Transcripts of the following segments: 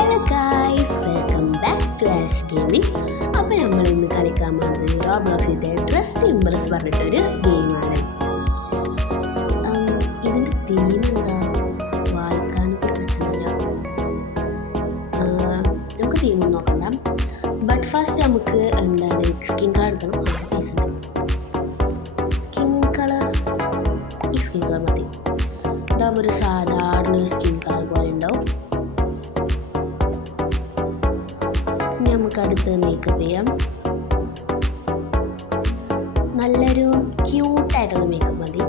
Hello guys, welcome back to Ash Gaming. അപ്പോൾ നമ്മൾ ഇന്ന് കളിക്കാൻ പോകുന്നത് റോബ്ലോക്സിൻ്റെ ഡ്രസ് ഇംപ്രസ് പറഞ്ഞിട്ടൊരു ഗെയിമാണ്. ഇതിൻ്റെ തീം എന്താ വായിക്കാനൊക്കെ പറ്റുന്നില്ല. നമുക്ക് തീം നോക്കണ്ട. ബട്ട് ഫസ്റ്റ് നമുക്ക് എന്താണ് സ്കിൻ കളർ എടുക്കണം. സ്കിൻ കളർ മതി. ഇതാകുമ്പോൾ ഒരു സാധാരണ സ്കിൻ കളർ പോലെ ഉണ്ടാവും. നമുക്ക് അടുത്ത് മേക്കപ്പ് ചെയ്യാം. നല്ലൊരു ക്യൂട്ടായിട്ടുള്ള മേക്കപ്പ് മതി.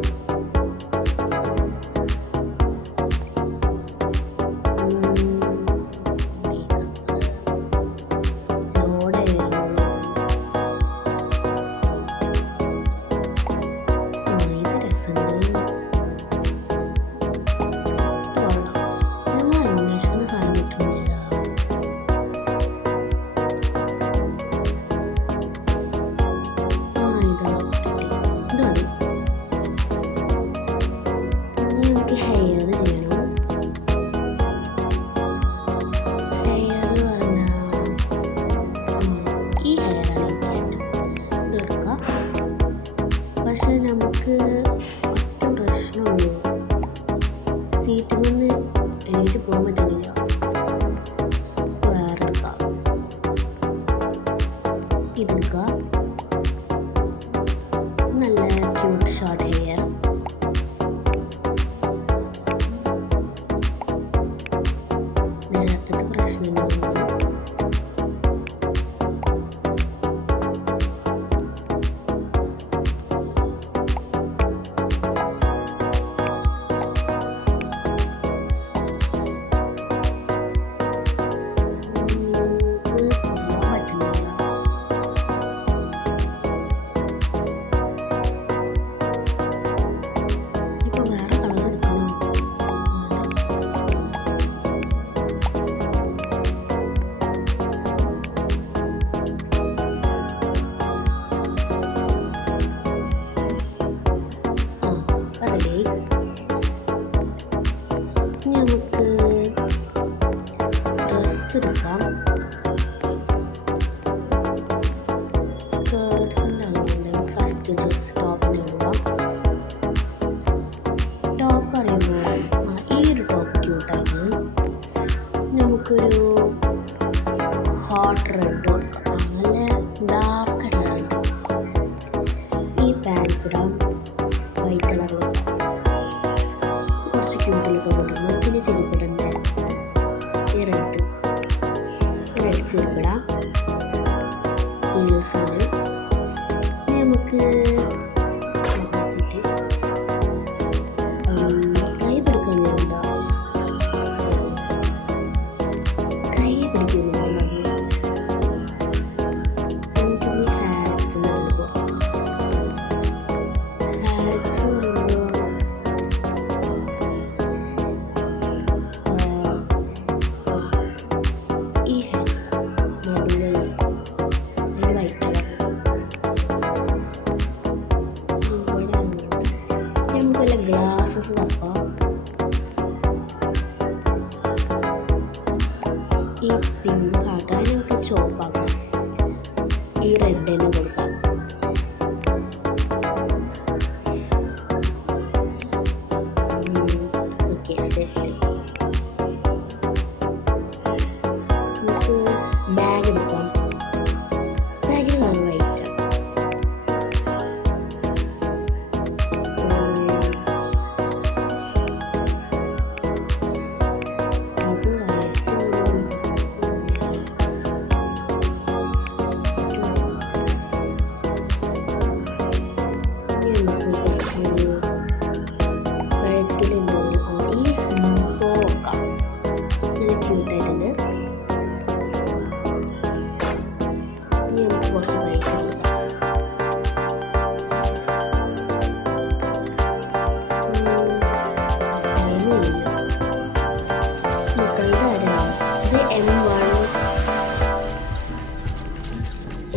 പക്ഷെ നമുക്ക് ഒറ്റ പ്രശ്നമുള്ളൂ, സീറ്റിൽ നിന്ന് എണീറ്റ് പോകാൻ പറ്റുന്നില്ല. വേറെ എടുക്കാം, ഇതെടുക്കുക. നല്ല ക്യൂട്ട് ഷോർട്ട് ഹെയർ. നേരത്തെ പ്രശ്നമുണ്ടായിരുന്നു. നമുക്ക് ഡ്രസ്സ് എടുക്കാം. സ്കേർട്സ് ഉണ്ടാകുന്നുണ്ട്. ഫസ്റ്റ് ഡ്രസ്സ് ടോപ്പിന് എടുക്കാം. ടോപ്പ് പറയുമ്പോൾ ഈ ഒരു ടോപ്പ് ക്യൂട്ടാണ്. നമുക്കൊരു ഹോട്ട് റെഡ് കൊടുക്കാം. നല്ല ഡാർക്ക് കളറുണ്ട്. ഈ പാൻസ് ഇടാം. വൈറ്റ് കളർ കൊടുക്കാം. കുറച്ച് ക്യൂട്ടിലൊക്കെ കിട്ടും. പിന്നെ ചെരുപ്പിടണ്ടേ, ഈ റെഡ് ചെരുപ്പിടാം. ഹീൽസാണ്. നമുക്ക് കൈ പിടിക്കാൻ നേരുണ്ടോ? കൈ പിടിക്കുന്നു പറഞ്ഞു. നമുക്കിനി ഹാറ്റ്സ് നൽകുക. ഹാറ്റ്സ് പറയുമ്പോൾ ഗ്ലാസസ് തപ്പാം. ഈ പിങ്ക് ഹാർട്ട് അതിന് നമുക്ക് ചോപ്പാക്കാം. ഈ റെഡ് തന്നെ കൊടുക്കാം. Okay, set. നമുക്ക് ബാഗ് എടുക്കാം. ബാഗിന് കളർ വൈറ്റ്.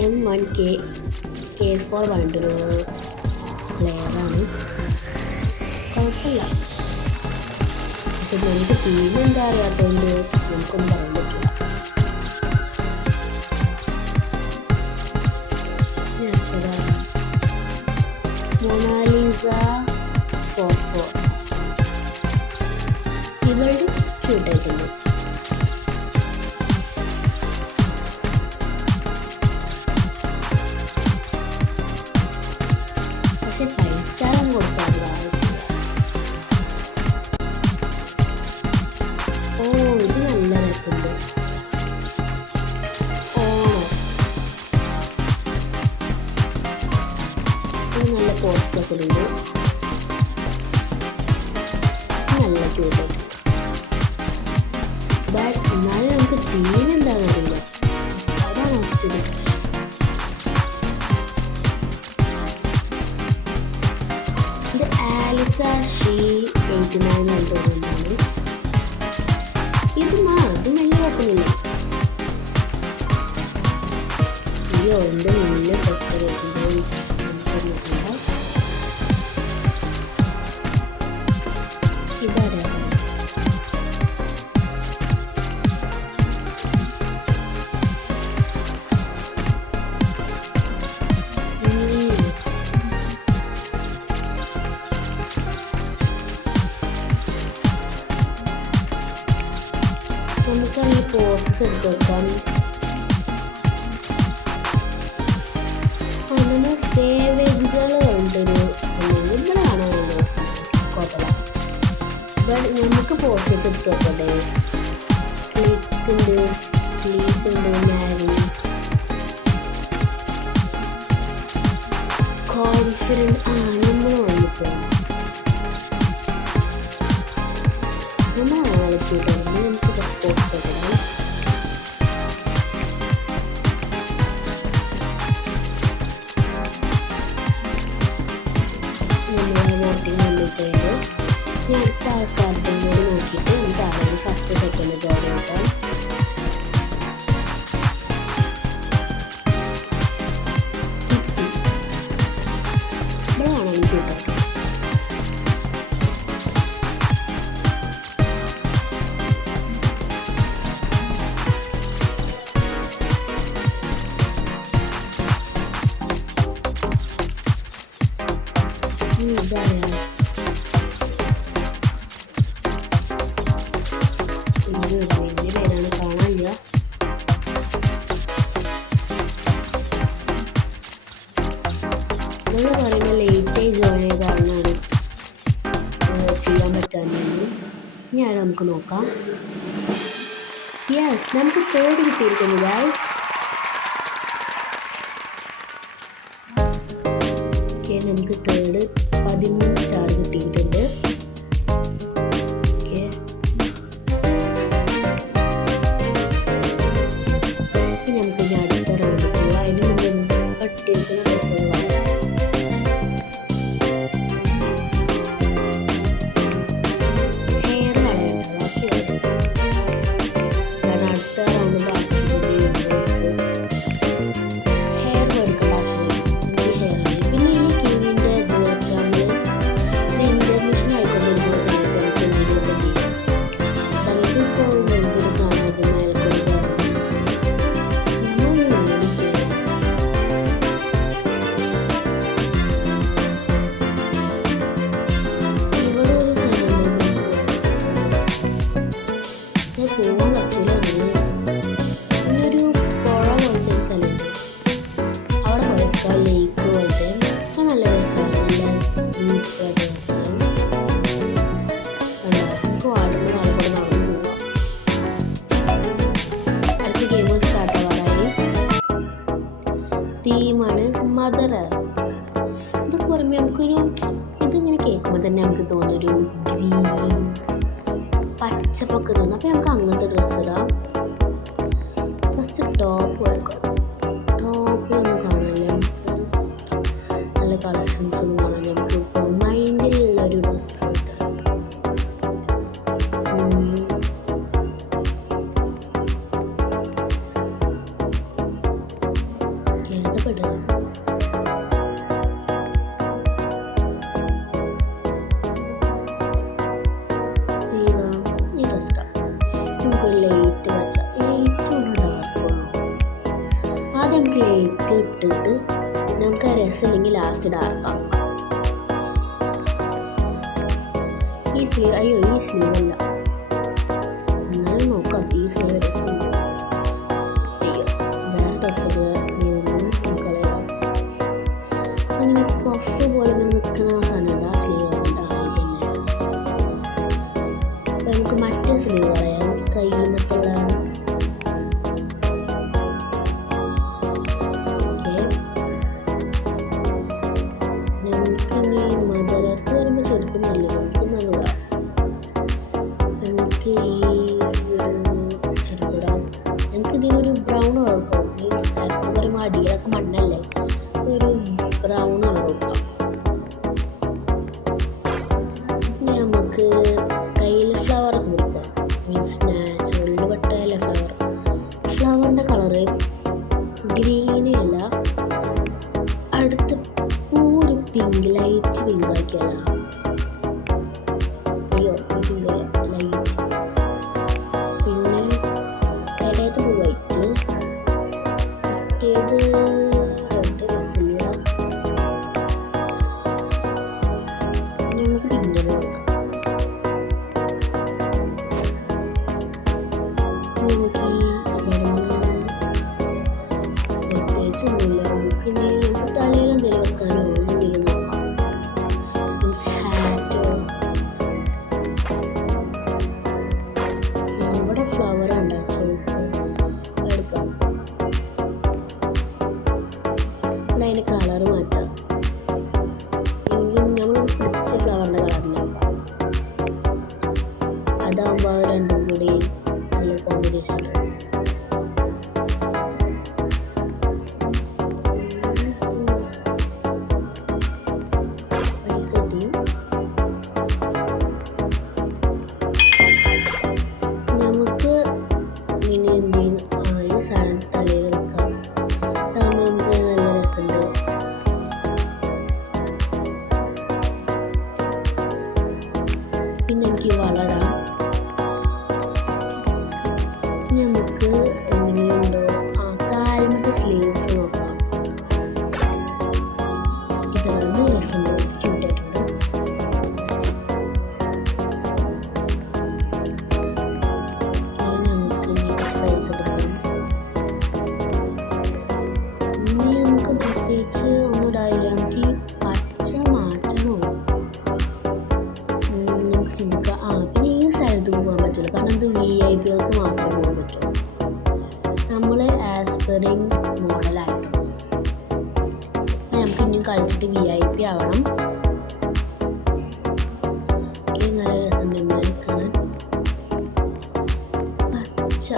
M1K4 പറഞ്ഞിട്ടൊരു പ്ലെയറാണ്. കുഴപ്പമില്ല. പക്ഷെ നമുക്ക് ടീം എന്താ അറിയാത്തതുകൊണ്ട് നമുക്കൊന്നും പറയാൻ പറ്റില്ല. ക്യൂട്ടായിട്ടുണ്ട്. പക്ഷെ 5 സ്റ്റാർ ഒന്നും കൊടുക്കാറില്ല. ഓ ഇത് നല്ല രസമുണ്ട്. നല്ല പോസ്റ്റൊക്കെ ഉണ്ട്. നല്ല ക്യൂട്ടായിട്ട്. ബട്ട് എന്നാലും നമുക്ക് തീം എന്താണെന്ന് അറിയില്ല. അതാണ് മറ്റൊരു പ്രശ്നം. ഇത് ആലിസ ഷീ 89 കൊണ്ടുവന്നാണ്. ഇത് വലിയ കുഴപ്പമില്ല. അയ്യോ എൻ്റെ മുന്നിൽ പ്രശ്നം കേൾക്കുമ്പോൾ ഇതാരാ നമുക്ക് ഈ പോസ്റ്റ് എടുത്ത് വെക്കാം. നമ്മൾ സേവേജുകൾ കണ്ടൊരു ഇവിടെ കാണാൻ കുഴപ്പമില്ല. ബട്ട് നമുക്ക് പോസ്റ്റ് എടുത്ത് വെക്കട്ടെ. ക്ലിക്ക് ഉണ്ട്, സ്ലീപ്പ് ഉണ്ട്, മാരി, കോൺഫിഡൻസ്. നമ്മൾ വന്നിട്ട് നമ്മൾ ആളിച്ചിട്ടുണ്ട്. നമുക്ക് കുറച്ച് പോസ്റ്റ് എടുക്കണം. വോട്ടിങ് കണ്ടിട്ട് ഞാൻ അടുത്ത ആൾക്കാരുടെ കൂടി നോക്കിയിട്ട് നമുക്ക് ആരെങ്കിലും ഫസ്റ്റ് സെക്കൻഡ് ജോലി കിട്ടാം. ഇവിടെയാണ് എനിക്ക് കിട്ടും. ഇതറിയാം. വലിയ പേരാണ്, കാണാനില്ല. നമ്മൾ പറയുന്ന ലേറ്റായി ജോയിൻ ചെയ്ത കാരണമാണ് ചെയ്യാൻ പറ്റാഞ്ഞത്. ഞാൻ നമുക്ക് നോക്കാം. യെസ്, നമുക്ക് തേർഡ് കിട്ടിയിരിക്കുന്നു ഗൈസ്. ഓക്കെ, നമുക്ക് തേർഡ് 13 സ്റ്റാർ കിട്ടിയിട്ടുണ്ട്. ഓക്കെ, നമുക്ക് ഇനി അടുത്ത റൗണ്ട് പോവാം. അതിന് മുമ്പ് കട്ടിയിരിക്കുന്ന ഡ്രസ്സുകളാണ്. ഹെയർ കളയണ്ട, ബാക്കി കാരണം അടുത്ത റൗണ്ട് ബാക്കി ഹെയർ കൊടുക്കേണ്ട ആവശ്യമില്ല. ഹെയർ പിന്നെ ഈ കിവിൻ്റെ ഇന്റർമിഷൻ ആയിക്കൊണ്ടിരിക്കുന്ന സമയത്ത് നമുക്ക് എന്തെങ്കിലുമൊക്കെ ചെയ്യാം. നമുക്കിപ്പോൾ എന്തൊരു സാധനം മേൽക്കൊടുക്കുക. ഇവിടെ ഒരു സ്ഥലം പോകാൻ പറ്റില്ല. പിന്നൊരു പുഴ പോലത്തെ ഒരു സ്ഥലമുണ്ട്. അവിടെ പോയേക്കാം. ലേക്ക് പോലത്തെ നല്ല രസമാണ്. നല്ല ബീച്ച് സ്ഥലം നമുക്ക് വാടുന്ന നാളെ നടന്നു പോവാം. അടുത്ത ഗെയിം സ്റ്റാർട്ട് ആവാറായി. തീമാണ് മദർ എർത്ത്. ഇതൊക്കെ പറയുമ്പോൾ നമുക്കൊരു ഇതിങ്ങനെ കേൾക്കുമ്പോൾ തന്നെ നമുക്ക് തോന്നുന്നൊരു ഗ്രീൻ പച്ചപ്പൊക്കെ തോന്നും. അപ്പം നമുക്ക് അങ്ങനത്തെ ഡ്രസ്സ് ഇടാം. ഫസ്റ്റ് ടോപ്പ് പോയേക്കാം. ടോപ്പിലൊന്നും കാണാനില്ല. നമുക്ക് നല്ല കളക്ഷൻസ് ഒന്നും കാണാനില്ല. നമുക്ക് ഇപ്പോൾ മൈൻഡിലുള്ള ഒരു ഡ്രസ്സ് ഏതപ്പെടുക. ഈ ഡ്രസ്സ് ഇടാം. നമുക്കൊരു ലൈറ്റ് വെച്ചാൽ ലൈറ്റ് ഒന്ന് ഡാർക്ക് വേണം. ആദ്യം നമുക്ക് ലൈറ്റ് ഇട്ടിട്ട് നമുക്ക് ആ രസമില്ലെങ്കിൽ ലാസ്റ്റ് ഡാർക്കാം. ഈ സ്ലീവ്, അയ്യോ ഈ സ്ലീവ് അല്ല, നമുക്ക് പ്രത്യേകിച്ചൊന്നുമില്ല. നമുക്ക് തലയിൽ എന്തെങ്കിലും വെക്കാനോ എന്തെങ്കിലും നോക്കാം. മീൻസ് ഹാറ്റോ. ഇവിടെ ഫ്ലവർ ഉണ്ട്, ചോപ്പ് എടുക്കാം. ഇവിടെ അതിൻ്റെ കളറ് മാറ്റാം. നമ്മൾ പിടിച്ച ഫ്ലവറിൻ്റെ കളറിലാക്കാം. അതാകുമ്പോൾ രണ്ടും കൂടി നല്ല കോമ്പിനേഷൻ. നമുക്ക് ഇനി എന്ത് ചെയ്യും, ഈ സാധനം തലയിൽ വെക്കാം. അതാകുമ്പോൾ നമുക്ക് നല്ല രസമുണ്ട്. പിന്നെ എനിക്ക് വളരാം. നമുക്ക് എന്തെങ്കിലും ഉണ്ടോ, കാലിമത്തെ സ്ലീവ്സ് നോക്കാം. ഇതാണ് രസമുണ്ട്, ക്യൂട്ടായിട്ടുണ്ട്. നമുക്ക് പൈസ കിട്ടാം. ഇനി നമുക്ക് പ്രത്യേകിച്ച് ഒന്നും ഇടായില്ല. നമുക്ക് ഈ പച്ച മാറ്റണോ നമുക്ക് ചിന്തിക്കാം. പിന്നെ ഈ സ്ഥലത്ത് പോകാൻ പറ്റില്ല, കാരണം ഇത് VIP കൾക്ക് മാത്രം പോകാൻ പറ്റുള്ളൂ. നമ്മൾ ആസ്പെറിങ് മോഡലായിട്ടുണ്ട്. നമുക്ക് ഇനിയും കളിച്ചിട്ട് VIP ആവണം. നല്ല രസമുണ്ട് കാണാൻ. പച്ച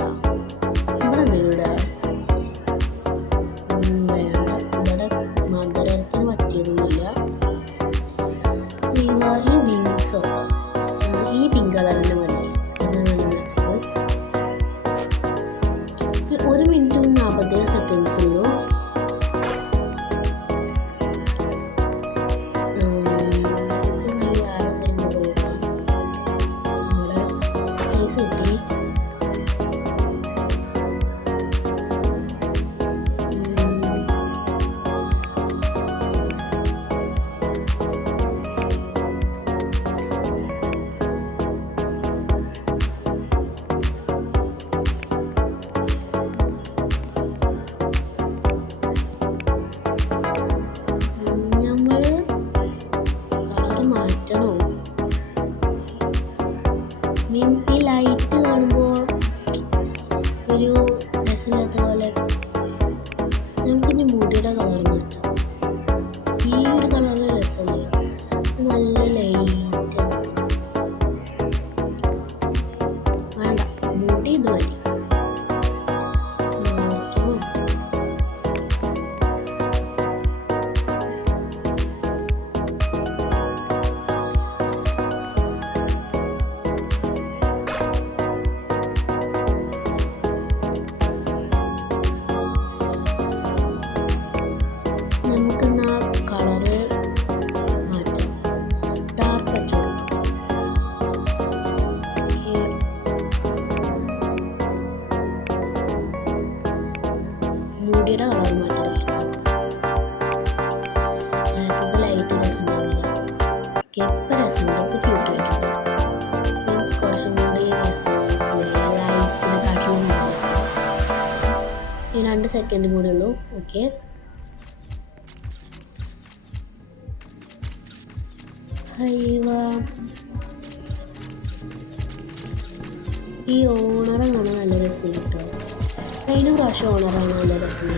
ഇവിടെ എന്തെങ്കിലും ഇടാം. വേണ്ട, ഇവിടെ മദർ എർത്തിന് പറ്റിയതൊന്നുമില്ല. ഈ വിങ്സ് വെക്കാം. ഈ പിങ്ക് കളർ തന്നെ മതി. 1 മിനിറ്റും 47 സെക്കൻഡ്സ് ഉള്ളൂ. നമ്മുടെ പൈസ കിട്ടി. മീൻസ് ഈ ലൈറ്റ് കാണുമ്പോൾ ഒരു രസമില്ലാത്ത പോലെ. നമുക്കിനി മുടിയുടെ കളർ മാറ്റാം. ഈ ഒരു കളറിന് രസമില്ല, നല്ല ലൈറ്റ്. വേണ്ട, മുടി ഇത് മതി. നമുക്കെന്നാ കളറ് മാറ്റാം, ഡാർക്ക് വെച്ചോ. മുടിയുടെ കളർ മാറ്റാം. ഡാർക്ക് ലൈറ്റ് രസമുണ്ടാവില്ല. ഇപ്പം രസമുണ്ട്, ഇപ്പം ക്യൂട്ടായിട്ടുണ്ട്. മീൻസ് കുറച്ചും കൂടി ലൈറ്റിനെ കാട്ടിലും 2 സെക്കൻഡ് കൂടെ ഉള്ളൂ. ഓക്കെ, ഈ ഓണറാണ് നല്ല രസം കേട്ടോ. കഴിഞ്ഞ പ്രാവശ്യം ഓണറാണ് നല്ല രസം.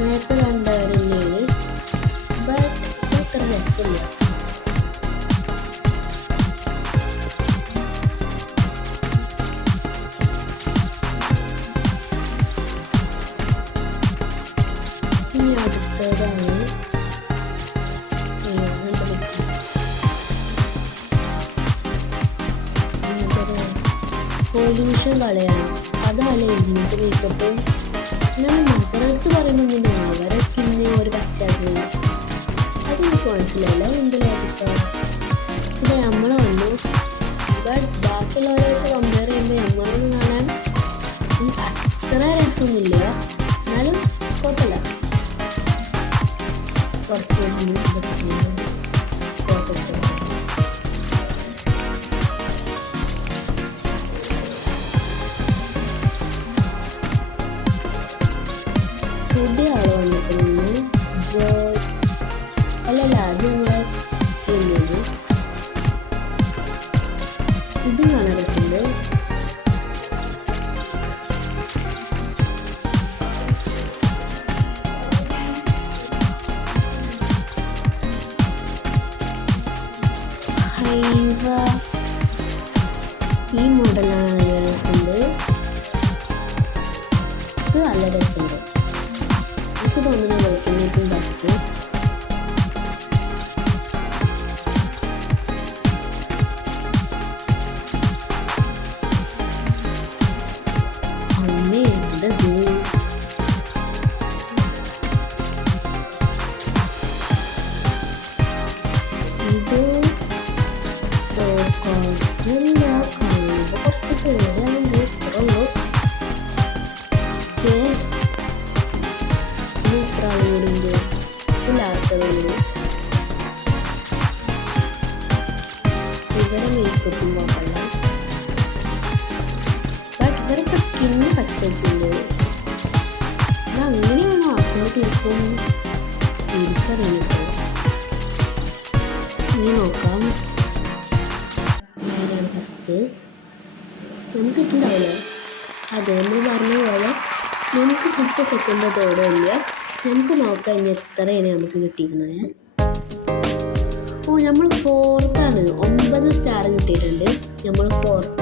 നേരത്തെ കണ്ടവരില്ലേ, ബട്ട് അത്ര രസമില്ല. ഇനി അടുത്തതാണ് പൊല്യൂഷൻ കളയാൻ. അതാണ് എഴുതിയിട്ട് മേക്കപ്പ്. ഞാൻ മക്കളടുത്ത് പറയുന്നുണ്ട് അവരെ സ്കിന്ന് ഒരു പച്ചാക്കി. അതെനിക്ക് മനസ്സിലായില്ല എന്തിനായിരിക്കാം. ഇത് നമ്മൾ വന്നു, ബട്ട് ബാക്കി ഇതും കാണാൻ രസമുണ്ട്. ഈ മോഡലാണ് നല്ല രസമുണ്ട്. ഇത് നല്ല രസമുണ്ട്. എനിക്ക് തോന്നുന്നു വൈക്കുന്നേക്കും ബെസ്റ്റ്. അമ്മേ എന്തത്? ഇത് കുറച്ച് പേരാണ് ഇഷ്ടമുള്ളൂ. എത്ര ആളുകളുണ്ട് ഇല്ലാത്തതുകൊണ്ട് ഇവരെ മേക്കപ്പും നോക്കണ്ട. ബട്ട് ഇവരൊക്കെ സ്കിന്ന് പച്ചക്കുണ്ട്. അത് അങ്ങനെയാണോ ആക്കുന്നത് ശരിക്കും എനിക്കറിയില്ല. ഇനി നോക്കാം. ആരാണ് ഫസ്റ്റ്? നമുക്ക് കിട്ടുന്നുണ്ടാവില്ലേ? അതെ, നമ്മൾ പറഞ്ഞ പോലെ നമുക്ക് 5 സെക്കൻഡ് തോടില്ല. നമുക്ക് നോക്കാം ഇനി എത്രയാണ് നമുക്ക് കിട്ടിയിരിക്കുന്നത്. ഓ, നമ്മൾ 4th ആണ്. 9 സ്റ്റാർ കിട്ടിയിട്ടുണ്ട്. നമ്മൾ 4th